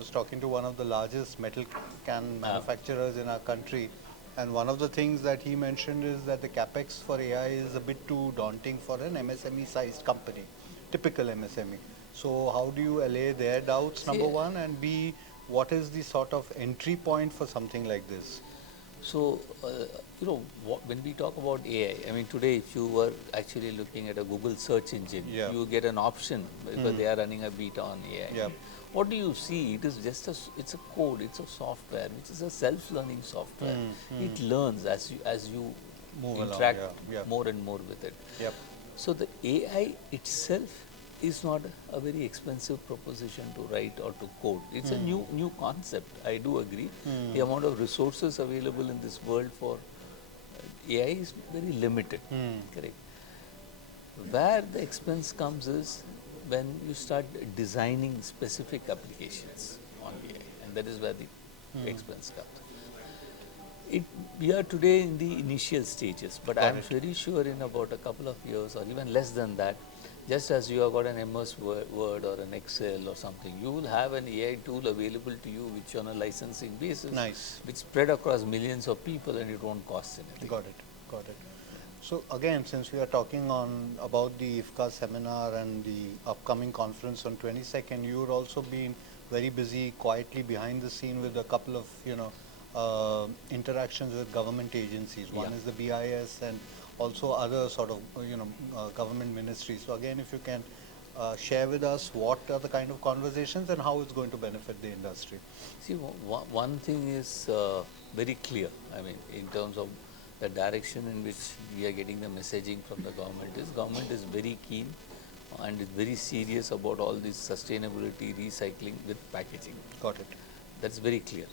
was talking to one of the largest metal can manufacturers in our country, and one of the things that he mentioned is that the capex for AI is a bit too daunting for an MSME sized company, typical MSME. So how do you allay their doubts, number See, one, and B, what is the sort of entry point for something like this? so, when we talk about AI, I mean, today, if you were actually looking at a Google search engine, Yeah. you get an option because they are running a beta on AI. Yeah. What do you see? It is just it's a code, it's a software, which is a self-learning software. It learns as you Move along. interact Yeah. Yeah. more and more with it. Yep. So the AI itself is not a very expensive proposition to write or to code. It's a new concept. I do agree. The amount of resources available in this world for AI is very limited. Correct. Where the expense comes is when you start designing specific applications on AI, and that is where the expense comes. We are today in the initial stages, but I am very sure in about a couple of years or even less than that, just as you have got an MS Word or an Excel or something, you will have an AI tool available to you which on a licensing basis, Nice. which spread across millions of people and it won't cost anything. Got it. Got it. So again, since we are talking on about the IFCA seminar and the upcoming conference on 22nd, you're also been very busy quietly behind the scene with a couple of interactions with government agencies. One is the BIS and also other sort of government ministries. So again, if you can share with us what are the kind of conversations and how it's going to benefit the industry. See, one thing is very clear. I mean, in terms of the direction in which we are getting the messaging from the government is very keen and is very serious about all this sustainability, recycling with packaging. Got it. That's very clear.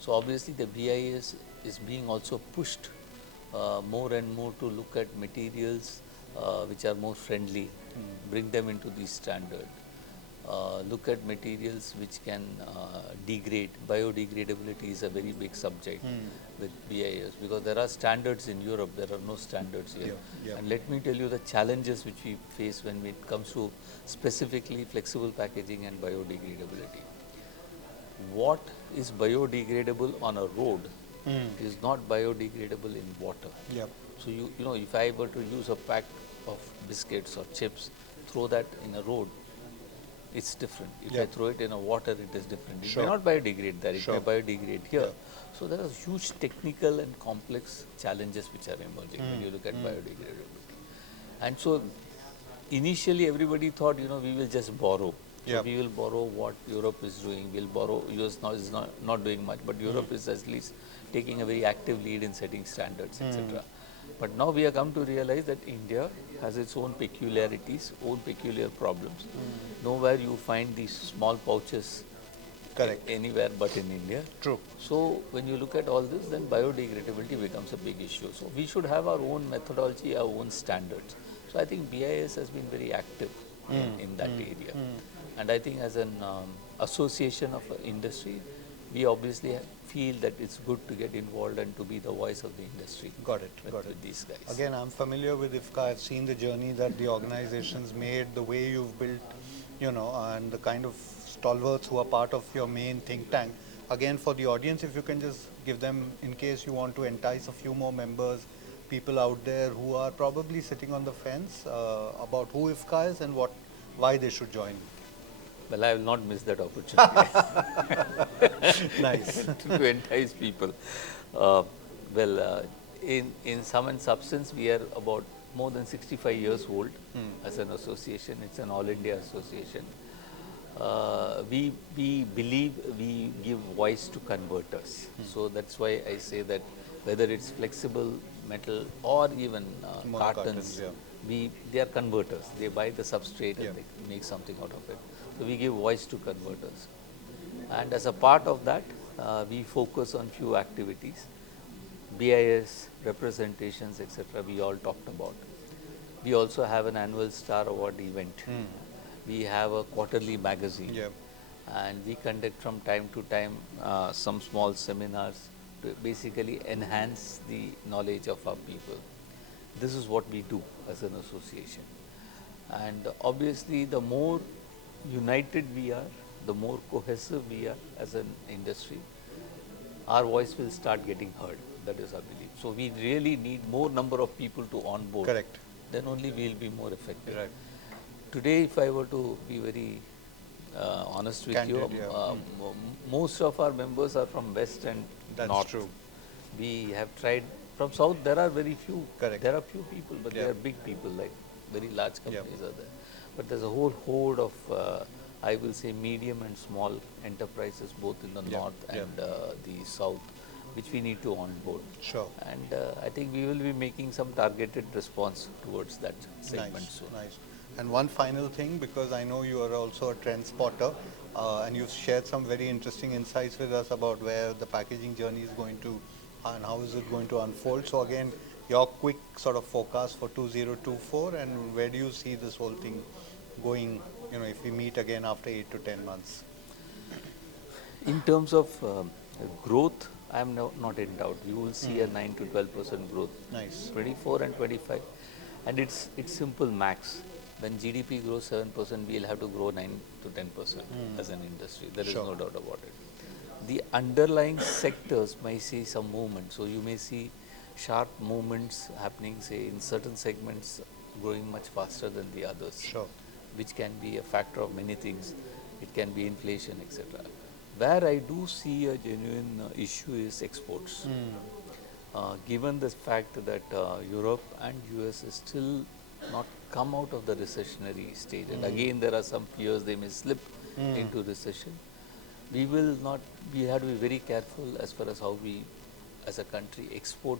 So obviously the BIS is being also pushed more and more to look at materials which are more friendly, bring them into the standard. Look at materials which can degrade. Biodegradability is a very big subject with BIS because there are standards in Europe, there are no standards here. And let me tell you the challenges which we face when it comes to specifically flexible packaging and biodegradability. What is biodegradable on a road is not biodegradable in water. So you know, if I were to use a pack of biscuits or chips, throw that in a road, it's different. If I throw it in a water, it is different. It may not biodegrade there, it may biodegrade here. So there are huge technical and complex challenges which are emerging when you look at biodegradability. And so initially everybody thought, you know, we will just borrow. So we will borrow what Europe is doing. We'll borrow, US now is not doing much, but Europe is at least taking a very active lead in setting standards, etc. But now we have come to realize that India has its own peculiarities, own peculiar problems. Nowhere you find these small pouches anywhere but in India. True. So when you look at all this, then biodegradability becomes a big issue. So we should have our own methodology, our own standards. So I think BIS has been very active in that area. And I think as an association of industry, we obviously feel that it's good to get involved and to be the voice of the industry. Got it. With these guys. Again, I'm familiar with IFCA. I've seen the journey that the organization's made, the way you've built, you know, and the kind of stalwarts who are part of your main think tank. Again, for the audience, if you can just give them, in case you want to entice a few more members, people out there who are probably sitting on the fence about who IFCA is and why they should join. Well, I will not miss that opportunity. Nice. To entice people. In sum and substance, we are about more than 65 years old as an association. It's an all India association. We believe we give voice to converters. So that's why I say that whether it's flexible metal or even cartons, they are converters. They buy the substrate and they make something out of it. So we give voice to converters. And as a part of that, we focus on few activities. BIS, representations, etc. we all talked about. We also have an annual Star Award event. We have a quarterly magazine. And we conduct from time to time some small seminars to basically enhance the knowledge of our people. This is what we do as an association. And obviously, the more united we are, the more cohesive we are as an industry, our voice will start getting heard. That is our belief. So we really need more number of people to onboard. Correct. Then only we will be more effective. Right. Today, if I were to be very honest with Candid, you, yeah. most of our members are from West and That's North. true. We have tried from South. There are very few. Correct. There are few people, but they Yeah. are big people. Like very large companies are there. But there's a whole horde of I will say medium and small enterprises both in the north and the south, which we need to onboard. Sure. And I think we will be making some targeted response towards that segment Nice, soon. nice. And one final thing, because I know you are also a trend spotter, and you've shared some very interesting insights with us about where the packaging journey is going to, and how is it going to unfold. So again, your quick sort of forecast for 2024, and where do you see this whole thing going, if we meet again after 8 to 10 months? In terms of growth, I am not in doubt. You will see a 9 to 12% growth. Nice. 24 and 25, and it's simple max. When GDP grows 7%, we'll have to grow 9 to 10% as an industry. There is Sure. no doubt about it. The underlying sectors may see some movement. So you may see sharp movements happening, say in certain segments growing much faster than the others. Sure. Which can be a factor of many things. It can be inflation, etc. Where I do see a genuine issue is exports. Given the fact that Europe and US is still not come out of the recessionary stage, and again there are some fears they may slip into recession. We have to be very careful as far as how we as a country export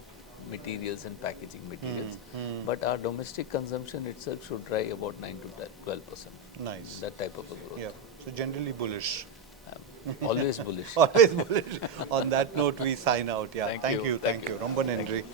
materials and packaging materials. But our domestic consumption itself should drive about 9 to 12%. Nice. That type of a growth. Yeah. So generally bullish. Always bullish. Always bullish. On that note, we sign out. Yeah. Thank Thank you. you. Thank Thank you. you. Romba Nandri.